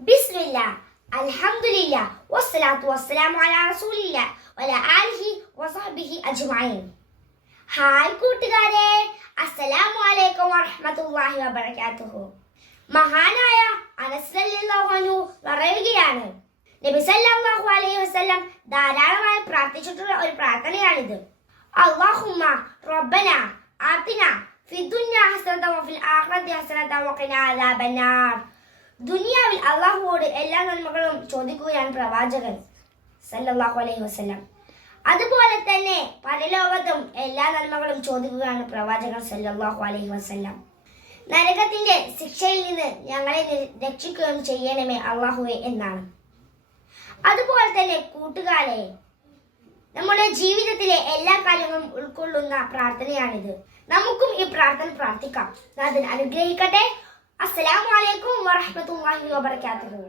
ബിസ്മില്ലാ, അൽഹംദുലില്ലാ, വസ്സലാത്തു വസ്സലാമു അലാ റസൂലില്ലാ വഅലാ ആലിഹി വസഹ്ബിഹി അജ്മഈൻ. ഹായ് കൂട്ടുകാരെ, അസ്സലാമു അലൈക്കും വറഹ്മത്തുള്ളാഹി വബറകാതുഹു. മഹാനായ അനസ് റളിയല്ലാഹു അൻഹു പറയുകയാണ്, നബി സല്ലല്ലാഹു അലൈഹി വസല്ലം ധാരാളമായി പ്രാർത്ഥിച്ചിട്ടുള്ള ഒരു പ്രാർത്ഥനയാണിത്. അല്ലാഹുമ്മ റബ്ബന ആതിന ഫിദ്ദുനിയ ഹസനത വഫിൽ ആഖിറതി ഹസനത വഖിന അദാബന്നാർ. ദുനിയാവിൽ അല്ലാഹുവോട് എല്ലാ നന്മകളും ചോദിക്കുകയാണ് പ്രവാചകൻ സല്ലല്ലാഹു അലൈഹി വസല്ലം. അതുപോലെ തന്നെ പരലോകത്തും എല്ലാ നന്മകളും ചോദിക്കുകയാണ് പ്രവാചകൻ സല്ലല്ലാഹു അലൈഹി വസല്ലം. നരകത്തിന്റെ ശിക്ഷയിൽ നിന്ന് ഞങ്ങളെ രക്ഷിക്കുകയും ചെയ്യണമേ അല്ലാഹുവേ എന്നാണ്. അതുപോലെ തന്നെ കൂട്ടുകാരെ, നമ്മുടെ ജീവിതത്തിലെ എല്ലാ കാര്യങ്ങളും ഉൾക്കൊള്ളുന്ന പ്രാർത്ഥനയാണിത്. നമുക്കും ഈ പ്രാർത്ഥന പ്രാർത്ഥിക്കാം. നാഥൻ അനുഗ്രഹിക്കട്ടെ. അസ്സലാമു അലൈക്കും വറഹ്മത്തുള്ളാഹി വബറകാതുഹു.